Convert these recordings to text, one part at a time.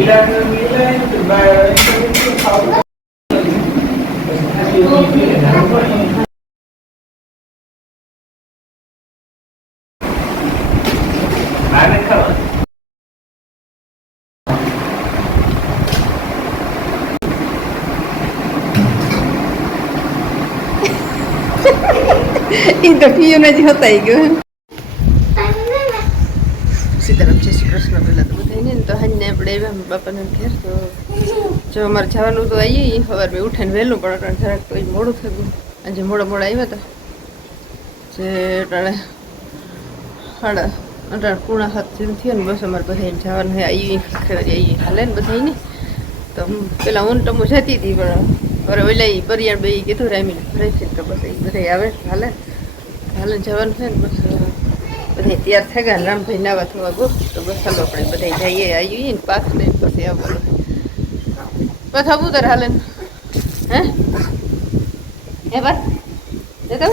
તો પીયું નથી હોતા ગયો સીતારામ જય શ્રી કૃષ્ણ. પેલા તો બધા ને તો હાજને આપણે આવ્યા બાપાના ઘેર. તો જો અમારે જવાનું તો આવીએ સવાર મેં ઉઠીને વહેલું પણ જરાક તો મોડું થઈ ગયું. આજે મોડા આવ્યા હતા જે અટાણે 6:30 જેમ થયો ને. બસ અમારે બધા જવાનું હોય આવી ખેડી હાલે ને બધાને. તો પેલા હું તો જતી હતી પણ હવે ઓલા પરિયાણ બે કીધું રામીને ભરે છે તો બસ એ બધા આવે હાલે જવાનું છે ને. બસ બધા તૈયાર થઈ ગયા. રામભાઈ નાવા થવા ગો તો બસ ચાલો આપણે બધા જઈએ આવીએ ને પાછ લઈને પછી આવવાનું બસ આવું તારે હાલે હે બસ જતા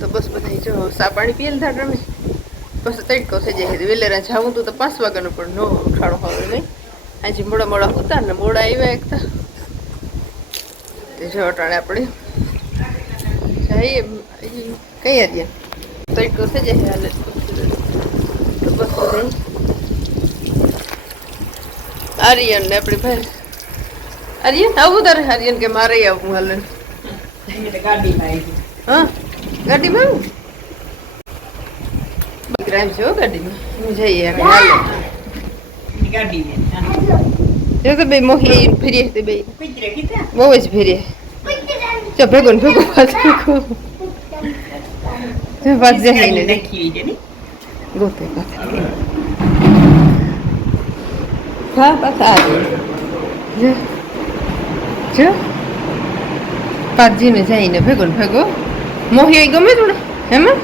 તો બસ બધા જો સા પાણી પીએ લીધા તમે બસ તડકો થઈ જાય. વેલેરા જાવું તો 5 વાગ્યાનું પણ નો ઉઠાડો હવે નહીં. આજે મોડા હતા ને મોડા આવ્યા એકતા તે જો અટાણે આપણે જઈએ કઈ આજે તડકો થઈ જાય હાલે તો બસ આર્યન ને આપણી ભાઈ આર્યન આવું તારે આર્યન કે મારે આવું હાલે હા ગાડીમાં આવું ગ્રામ છે ગાડીમાં જઈએ ગાડી તો બે મોહી ફેરીએ તે બે બહુ જ ફેરીએ ચો ભેગો ને ભેગો પાછ જાય ને ગોતે હા પાછા આવે જો પાછીને જઈને ભેગો ને ભેગો મોહી ગમે થોડો હેમાં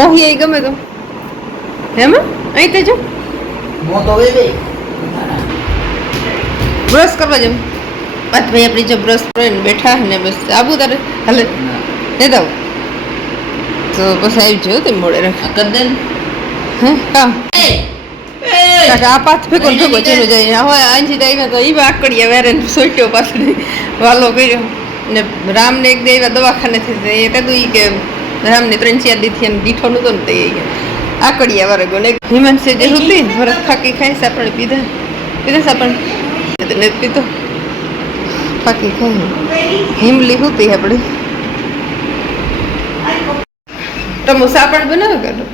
મોહી ગમે તો હેમાં અહીં તે જો બ્રશ કરવા જેમ પાછ ભાઈ આપણી જો બ્રશ કરીને બેઠા ને બસ આબુ તારે હાલે ને દઉં તો બસ આવી જો તે મોડે રાખ કર દે હે કામ આ પાછ ભેગો ભેગો ચેલો જાય હવે આંજી આવ્યા તો એ આકડીયા વેરે સોટ્યો પાછળ વાલો કર્યો ને રામને એક દે દવાખાને થઈ એ કીધું ઈ કે રામને 3-4 દીથી દીઠો નતો ને તે આકડીયા વારે ગો ને હિમાંશે જે હતી વરસ ફાકી ખાઈ સાપણ પીધા સાપણ ને પીતો ફાકી ખાઈ હિમલી હતી આપણે તમે સાપણ બનાવો કરો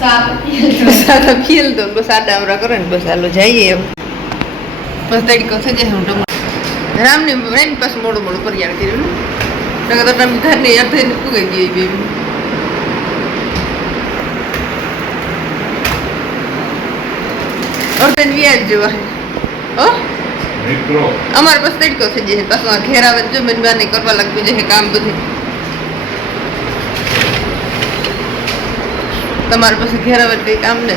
સાદા ફીલ તો બસ આડા આવરા કરે ને બસ હાલો જઈએ એમ બસ તડકો થઈ જાય હું રામને રાઈન પાસે મોડું પરિયાણ કર્યું ને તો તમે ઘરને યાદ થઈને પૂગાઈ ગઈ બેબી ઓર વ્યાજ જેવા હો અમારે બસ તડકો થઈ જાય પાછું ઘેર આવે જો મહેરબાની કરવા લાગતું છે કામ બધું તમારે પછી ઘેર આવે કંઈ કામ ને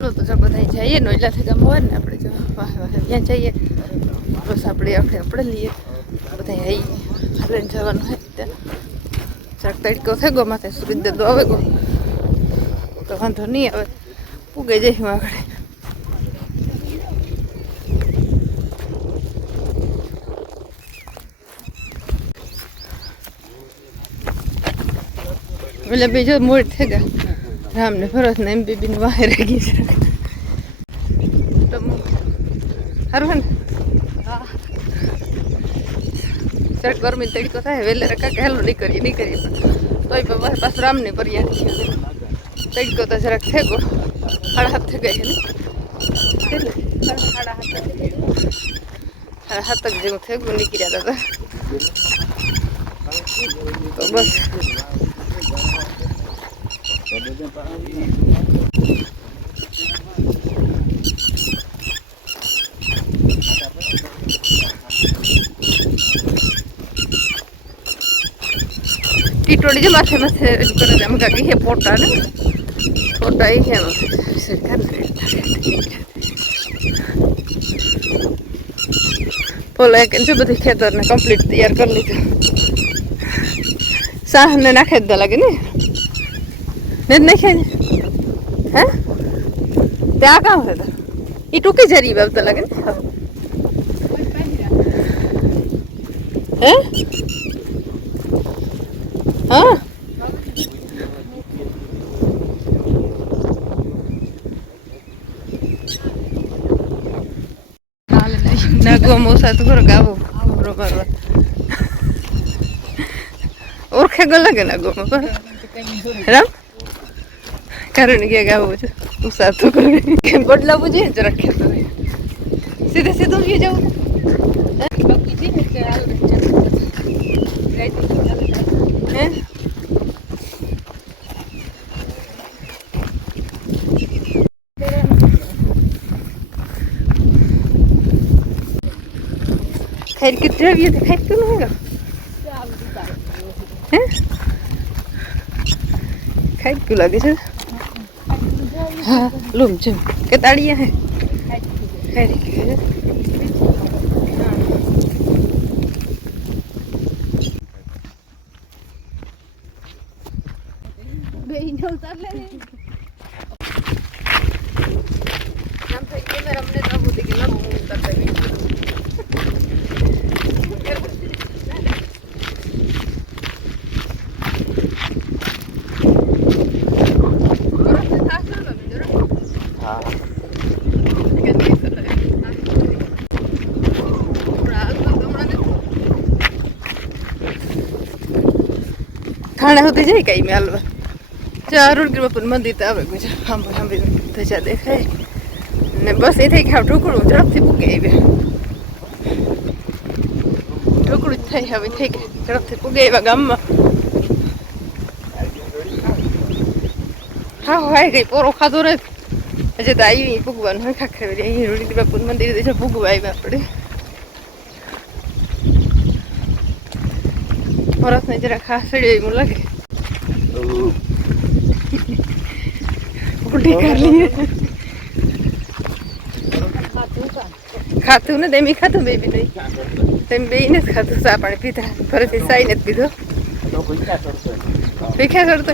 તો જો બધા જઈએ ને એટલા થઈ ગામ હોય ને આપણે જો વાહ ત્યાં જઈએ બસ આપણે લઈએ બધા આવી હાલે જવાનું હોય ત્યાં જરાક તડકો થઈ ગયો માથે સૂરજ દો આવે ગયો તો વાંધો નહીં આવે પૂગે જઈશું આગળ એટલે બીજો મોડ થઈ ગયા રામ ને ભરત ને MBB ને વાહે રહી ગઈ છે સારું ને જરાક ગરમી તડકો થાય વહેલે કાંઈક હેલો નીકળીએ તોય પાછું રામ ને પર્યા તડકો તો જરાક થઈ ગયો 7:30 થઈ ગઈ છે ને 7:30 જેવું થઈ ગયું નીકળ્યા હતા તો બસ ટીટોડી જે માથે કરે એમ કાંઈ હે પોટા ને પોટા એ છે બોલો કે જો બધી ખેતરને કમ્પ્લીટ તૈયાર કરી લીધું સાહને નાખે જ લાગે ને નાખે હે ત્યાં કામ છે તો એ ટૂંકી જરી બાબત લાગે ને હે હા નાગવા મોસા તો ખરો ગાવો બરોબર ઓળખે ગો લાગે નાગવામાં પર રામ કારણ કે ગાવું છે ઉષા તો કરે બદલાવું જોઈએ જ રાખે તો સીધે સીધું જ જવું હે खैर कितने भी थे खैर क्यों नहीं हैं खैर क्यों लगे थे हाँ लूम चुम के ताड़ियाँ हैं खैर क्यों खाना होते जाए कहीं में हलवा चारों के बापन मंदिर तो आवे कुछ हम भी तो जा देखे ने बस इथे खाव ढोकळું ઝડપથી પૂગે આવે ઢોકળું થઈ હવે થઈ ગયું ઝડપથી પૂગે એવા ગામમાં હા હોય ગઈ પોરો ખાધો રે હજે તો આવી પૂગવાનું હોય ખાખરે અહીં રૂડી બાપુ મંદિર છે પૂગવા આવ્યા આપણે પરસ ને જરા ખાસડી એવું લાગે ઉલટી કરી લીએ ખાતું ને તેમ ખાતું બેબી નહીં તેમ બે ને ખાતું ચા પાણી પીધા ફરીથી સાઈ નથી પીધો પીખ્યા કરતો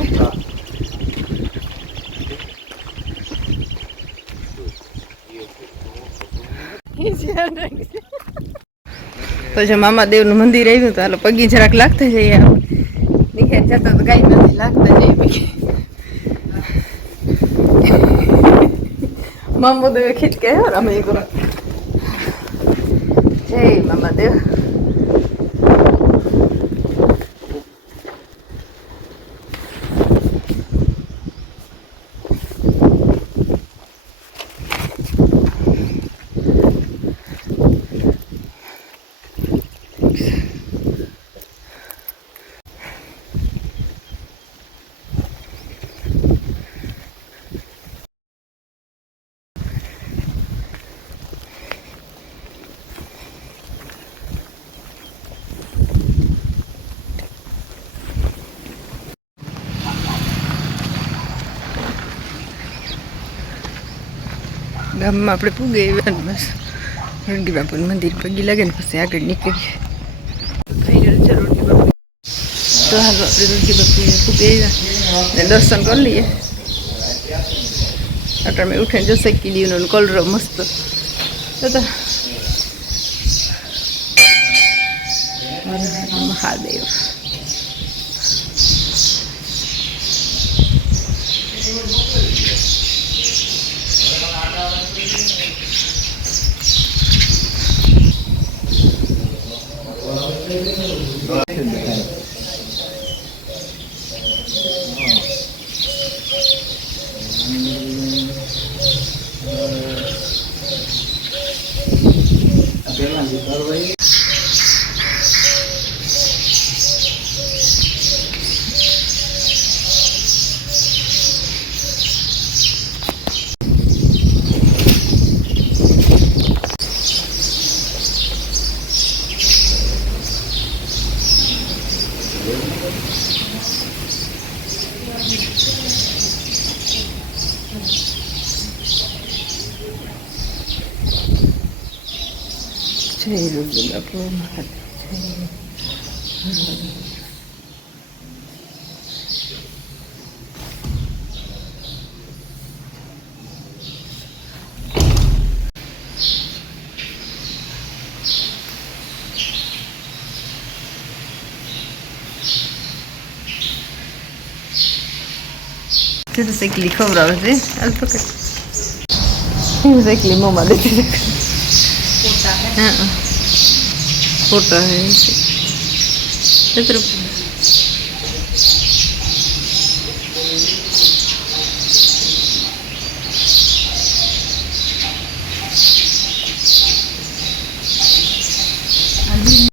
તો જો મામા દેવનું મંદિર આવ્યું તો હાલો પગી જરાક લાગતા જઈએ નીકળ જતા તો કઈ નથી લાગતા જઈએ પગી મામો દેવે ખીચ કે અમે કરો જય મામા દેવ ગામમાં આપણે પૂગે બસ રણકી બાપુનું મંદિર પગી લાગે ને પછી આગળ નીકળીએ થઈ ગયું છે રણકી બાપુ તો હાલ આપણે રણકી બાપુને પૂગે ને દર્શન કરી લઈએ અટલ મેં ઉઠીને જો શેકી લીધું કલરો મસ્ત તો મહાદેવ જય રણકી બાપુ તો સાયકલી ખવડાવે છે હાલ પકડ સાયકલી મોમાં દેતી હા ફોટા હે 10 રૂપિયા